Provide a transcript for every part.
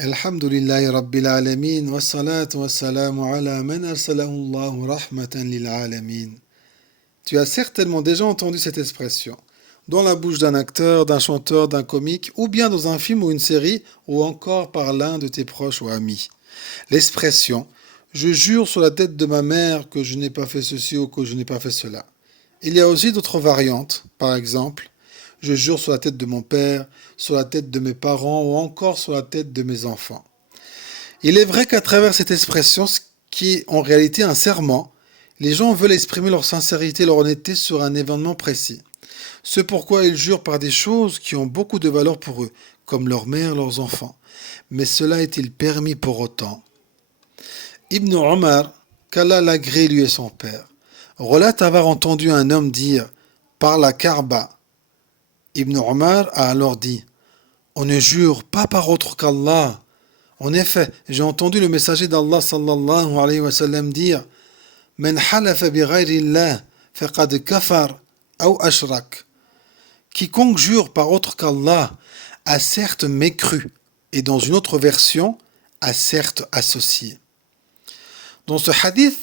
Alhamdulillahi Rabbil Alamin, wa salatu wa salamu ala man arsalahu Allahu rahmatan lil alamin. Tu as certainement déjà entendu cette expression, dans la bouche d'un acteur, d'un chanteur, d'un comique, ou bien dans un film ou une série, ou encore par l'un de tes proches ou amis. L'expression je jure sur la tête de ma mère que je n'ai pas fait ceci ou que je n'ai pas fait cela. Il y a aussi d'autres variantes, par exemple, je jure sur la tête de mon père, sur la tête de mes parents ou encore sur la tête de mes enfants. Il est vrai qu'à travers cette expression, ce qui est en réalité un serment, les gens veulent exprimer leur sincérité et leur honnêteté sur un événement précis. C'est pourquoi ils jurent par des choses qui ont beaucoup de valeur pour eux, comme leur mère, leurs enfants. Mais cela est-il permis pour autant? Ibn Omar, qu'Allah l'agrée lui et son père, relate avoir entendu un homme dire par la Kaaba. Ibn Omar a alors dit on ne jure pas par autre qu'Allah. En effet, j'ai entendu le messager d'Allah sallallahu alayhi wa sallam dire Man halafa bi ghayrillah faqad kafar ou ashrak. Quiconque jure par autre qu'Allah a certes mécru et dans une autre version a certes associé. Dans ce hadith,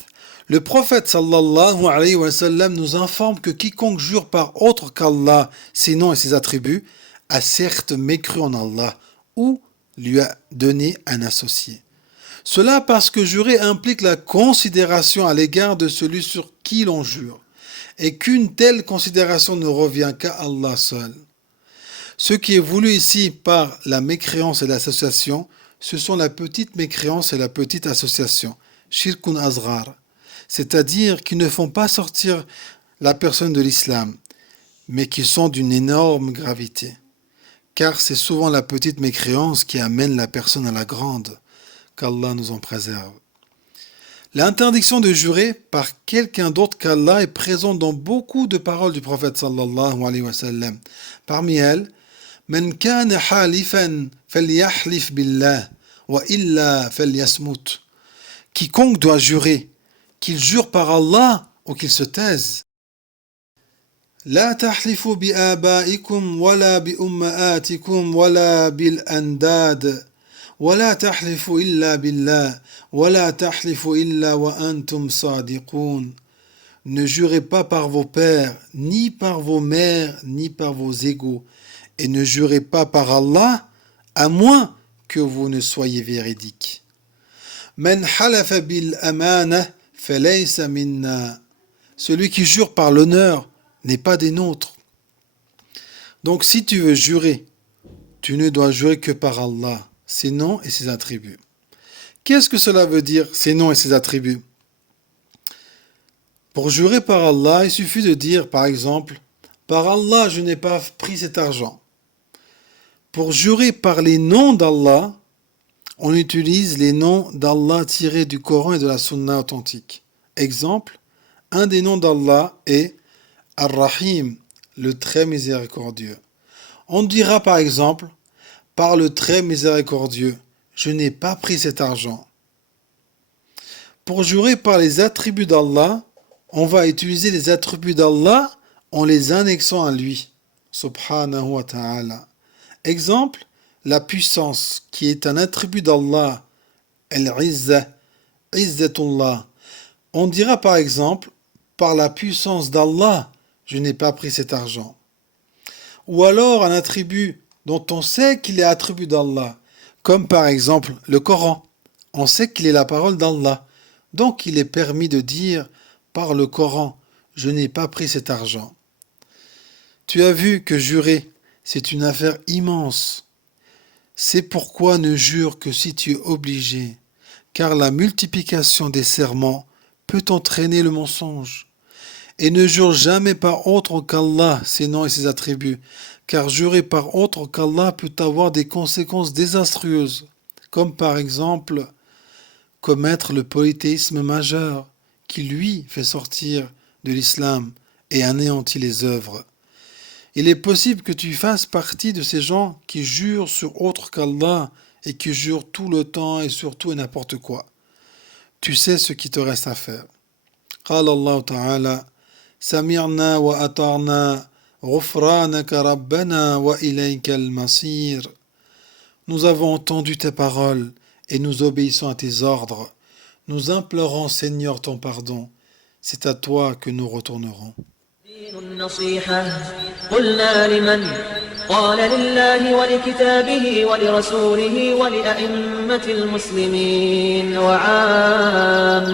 le prophète sallallahu alayhi wa sallam nous informe que quiconque jure par autre qu'Allah, ses noms et ses attributs, a certes mécru en Allah ou lui a donné un associé. Cela parce que jurer implique la considération à l'égard de celui sur qui l'on jure, et qu'une telle considération ne revient qu'à Allah seul. Ce qui est voulu ici par la mécréance et l'association, ce sont la petite mécréance et la petite association, shirkun azghar, c'est-à-dire qui ne font pas sortir la personne de l'islam, mais qui sont d'une énorme gravité. Car c'est souvent la petite mécréance qui amène la personne à la grande, qu'Allah nous en préserve. L'interdiction de jurer par quelqu'un d'autre qu'Allah est présente dans beaucoup de paroles du prophète sallallahu alayhi wa sallam. Parmi elles, Man kana halifan falyahlif billah wa illa falyasmut. Quiconque doit jurer, qu'il jure par Allah ou qu'il se taise. لا تحلفوا بآبائكم ولا بأمهاتكم ولا بالأنداد ولا تحلفوا إلا بالله ولا تحلفوا إلا وأنتم صادقون. Ne jurez pas par vos pères, ni par vos mères, ni par vos égaux, et ne jurez pas par Allah, à moins que vous ne soyez véridiques. من حلف بالأمانة فليس منا. Celui qui jure par l'honneur n'est pas des nôtres. Donc si tu veux jurer, tu ne dois jurer que par Allah, ses noms et ses attributs. Qu'est-ce que cela veut dire, ses noms et ses attributs? Pour jurer par Allah, il suffit de dire, par exemple, par Allah, je n'ai pas pris cet argent. Pour jurer par les noms d'Allah, on utilise les noms d'Allah tirés du Coran et de la Sunna authentique. Exemple, un des noms d'Allah est Ar-Rahim, le très miséricordieux. On dira par exemple, par le très miséricordieux, je n'ai pas pris cet argent. Pour jurer par les attributs d'Allah, on va utiliser les attributs d'Allah en les annexant à lui, subhanahu wa ta'ala. Exemple, la puissance, qui est un attribut d'Allah, al-Izza, Izzatullah. On dira par exemple, par la puissance d'Allah, je n'ai pas pris cet argent. Ou alors un attribut dont on sait qu'il est attribut d'Allah, comme par exemple le Coran. On sait qu'il est la parole d'Allah. Donc il est permis de dire par le Coran, je n'ai pas pris cet argent. Tu as vu que jurer, c'est une affaire immense. C'est pourquoi ne jure que si tu es obligé, car la multiplication des serments peut entraîner le mensonge. Et ne jure jamais par autre qu'Allah, ses noms et ses attributs, car jurer par autre qu'Allah peut avoir des conséquences désastreuses, comme par exemple commettre le polythéisme majeur, qui lui fait sortir de l'islam et anéantit les œuvres. Il est possible que tu fasses partie de ces gens qui jurent sur autre qu'Allah et qui jurent tout le temps et sur tout et n'importe quoi. Tu sais ce qui te reste à faire. قال الله تعالى سمعنا وأطعنا غفرانك ربنا وإليك المصير. Nous avons entendu tes paroles et nous obéissons à tes ordres. Nous implorons, Seigneur, ton pardon. C'est à toi que nous retournerons. دين النصيحة قلنا لمن قال لله ولكتابه ولرسوله ولأئمة المسلمين وعامتهم